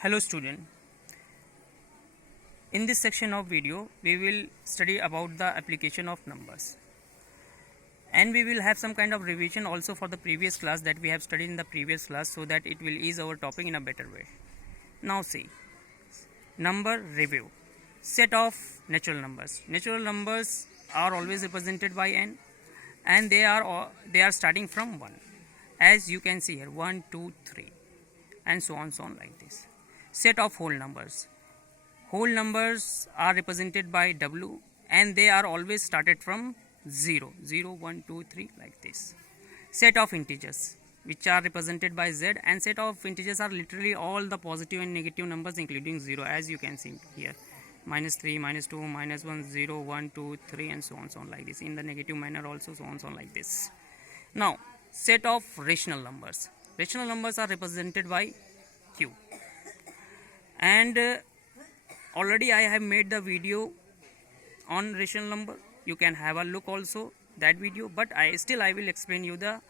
Hello student, in this section of video we will study about the application of numbers, and we will have some kind of revision also for the previous class that we have studied in the previous class, so that it will ease our topic in a better way. Now see, number review. Set of natural numbers. Natural numbers are always represented by n, and they are starting from 1, as you can see here, 1 2 3 and so on like this. Set of whole numbers. Whole numbers are represented by W, and they are always started from 0, 0 1 2 3 like this. Set of integers, which are represented by Z, and set of integers are literally all the positive and negative numbers including 0, as you can see here, -3, -2, -1, 0 1 2 3 and so on like this. In the negative manner also, so on like this. Now set of rational numbers. Rational numbers are represented by Q, and already I have made the video on rational number. You can have a look also that video, but I will explain you the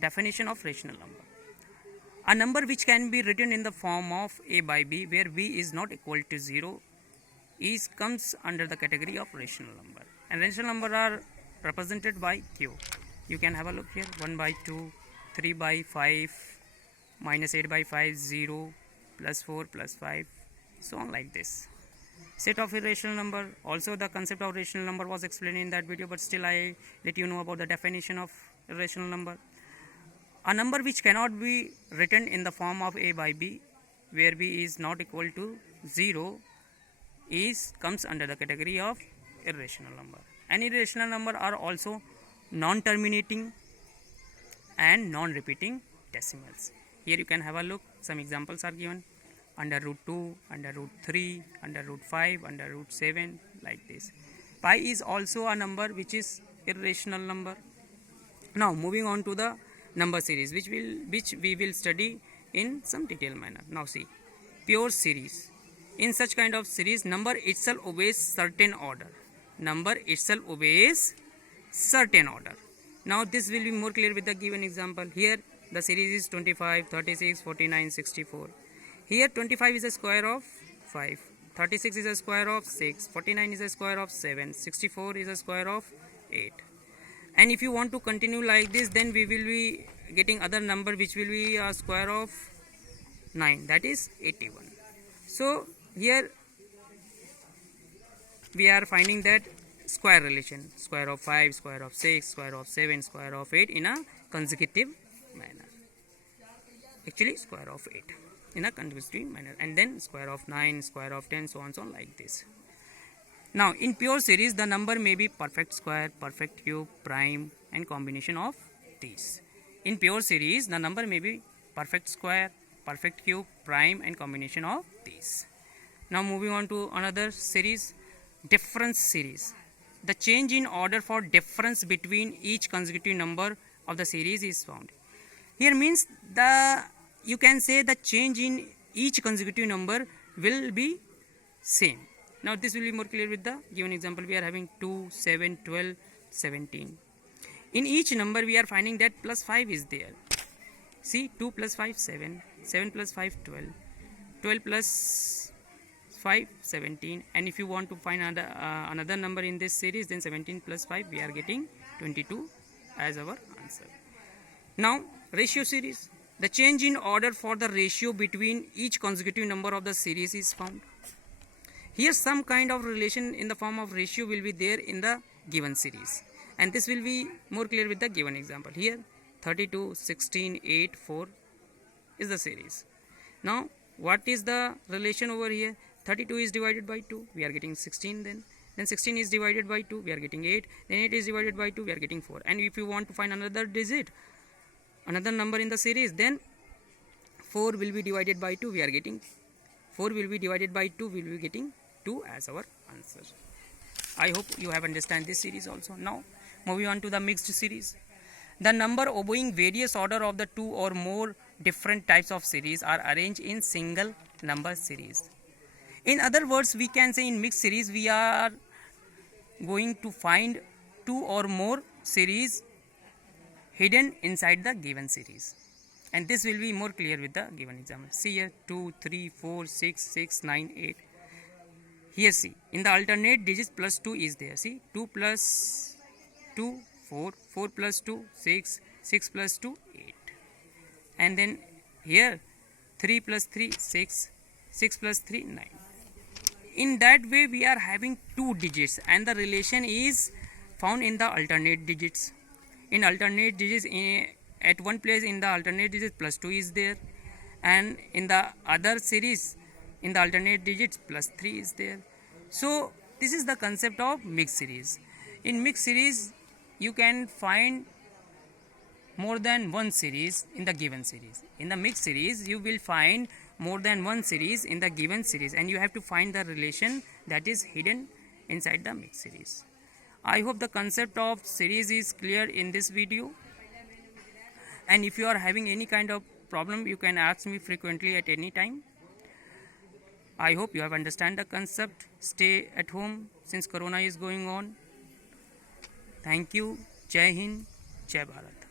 definition of rational number. A number which can be written in the form of a by b, where b is not equal to 0, comes under the category of rational number. And rational number are represented by Q. You can have a look here: 1 by 2, 3 by 5, -8 by 5, 0, +4, +5, so on like this. Set of irrational number. Also the concept of rational number was explained in that video, but still I let you know about the definition of irrational number. A number which cannot be written in the form of a by b, where b is not equal to 0, comes under the category of irrational number. And irrational number are also non-terminating and non-repeating decimals. Here you can have a look. Some examples are given: under root 2, under root 3, under root 5, under root 7, like this. Pi is also a number which is irrational number. Now moving on to the number series, which we will study in some detailed manner. Now see, pure series. In such kind of series, number itself obeys certain order. Number itself obeys certain order. Now this will be more clear with the given example. Here the series is 25, 36, 49, 64. Here 25 is a square of 5, 36 is a square of 6, 49 is a square of 7, 64 is a square of 8. And if you want to continue like this, then we will be getting other number which will be a square of 9, that is 81. So here we are finding that square relation: square of 5, square of 6, square of 7, square of 8 in a consecutive manner. Actually square of 8 in a consecutive manner, and then square of 9, square of 10, so on like this. Now in pure series, the number may be perfect square, perfect cube, prime, and combination of these. In pure series, the number may be perfect square, perfect cube, prime, and combination of these. Now moving on to another series, difference series. The change in order for difference between each consecutive number of the series is found. Here means you can say the change in each consecutive number will be same. Now this will be more clear with the given example. We are having 2, 7, 12, 17. In each number we are finding that +5 is there. See, 2 + 5, 7, 7 + 5, 12, 12 + 5, 17. And if you want to find another number in this series, then 17 + 5, we are getting 22 as our answer. Now ratio series. The change in order for the ratio between each consecutive number of the series is found. Here some kind of relation in the form of ratio will be there in the given series, and this will be more clear with the given example. Here 32, 16, 8, 4 is the series. Now what is the relation over here? 32 is divided by 2, we are getting 16. Then 16 is divided by 2, we are getting 8. Then 8 is divided by 2, we are getting 4. And if you want to find another digit, another number in the series, then 4 will be divided by 2, we are getting 4 will be divided by 2, we will be getting 2 as our answer. I hope you have understand this series also. Now moving on to the mixed series. The number obeying various order of the 2 or more different types of series are arranged in single number series. In other words, we can say in mixed series we are going to find 2 or more series hidden inside the given series. and this will be more clear with the given example. See here, 2, 3, 4, 6, 6, 9, 8. Here see, in the alternate digits plus 2 is there. See, 2 plus 2, 4, 4 plus 2, 6, 6 plus 2, 8. And then here 3 plus 3, 6, 6 plus 3, 9. In that way we are having two digits and the relation is found in the alternate digits. In alternate digits, at one place in the alternate digits plus 2 is there, and in the other series in the alternate digits plus 3 is there. So this is the concept of mixed series. In mixed series you can find more than one series in the given series. In the mixed series you will find more than one series in the given series, and you have to find the relation that is hidden inside the mixed series. I hope the concept of series is clear in this video, and if you are having any kind of problem you can ask me frequently at any time. I hope you have understand the concept. Stay at home since corona is going on. Thank you. Jai Hind, Jai Bharat.